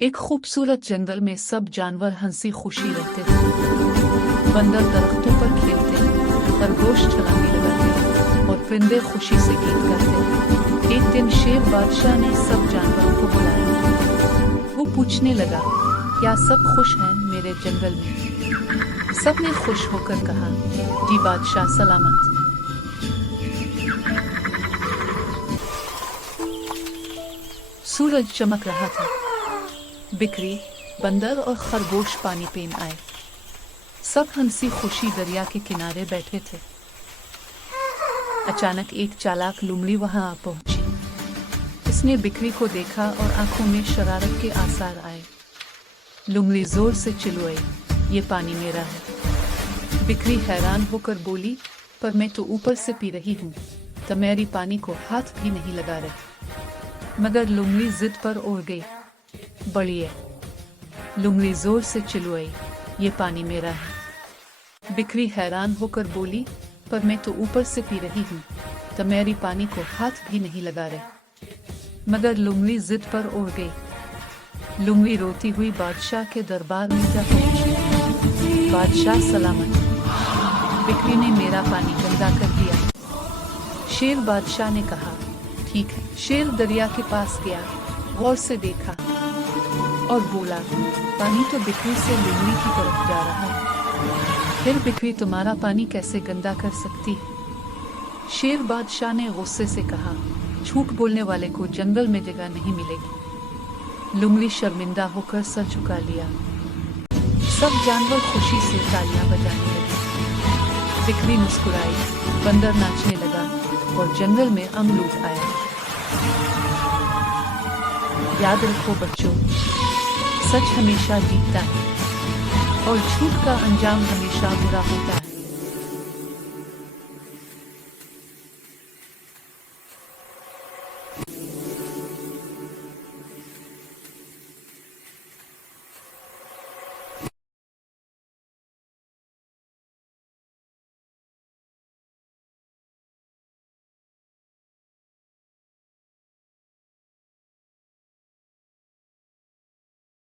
एक खूबसूरत जंगल में सब जानवर हंसी खुशी रहते थे। बंदर दरख्तों पर खेलते, खरगोश छलांगे लगाते और परिंदे खुशी से गीत गाते। एक दिन शेर बादशाह ने सब जानवरों को बुलाया। वो पूछने लगा, क्या सब खुश हैं मेरे जंगल में? सब ने खुश होकर कहा, जी बादशाह सलामत। सूरज चमक रहा था। बिक्री, बंदर और खरगोश पानी पीने आए। सब हंसी खुशी दरिया के किनारे बैठे थे। अचानक एक चालाक लोमड़ी वहां आ पहुंची। उसने बिक्री को देखा और आंखों में शरारत के आसार आए। लोमड़ी जोर से चिल्लाई, ये पानी मेरा है। बिक्री हैरान होकर बोली, पर मैं तो ऊपर से पी रही हूँ, तो मेरी पानी को हाथ भी नहीं लगा रही। मगर लोमड़ी जिद पर अड़ गई। बढ़िए, लोमड़ी जोर से चिल्लाई, ये पानी मेरा है। बिक्री हैरान होकर बोली, पर मैं तो ऊपर से पी रही हूँ, तो मेरी पानी को हाथ भी नहीं लगा रही। मगर लोमड़ी जिद पर अड़ गई। लोमड़ी रोती हुई बादशाह के दरबार में जा पहुंची। बादशाह सलामत, बिक्री ने मेरा पानी गंदा कर दिया। शेर बादशाह ने कहा, ठीक है। शेर दरिया के पास गया, गौर से देखा और बोला, पानी तो बिक्री से लोमड़ी की तरफ जा रहा है, फिर बिक्री तुम्हारा पानी कैसे गंदा कर सकती है? शेर बादशाह ने गुस्से से कहा, झूठ बोलने वाले को जंगल में जगह नहीं मिलेगी। लोमड़ी शर्मिंदा होकर सर झुका लिया। सब जानवर खुशी से तालियां बजाने लगे। बिक्री मुस्कुराई, बंदर नाचने लगा और जंगल में अमरूद आया। याद रखो बच्चों, सच हमेशा जीतता है और झूठ का अंजाम हमेशा बुरा होता है।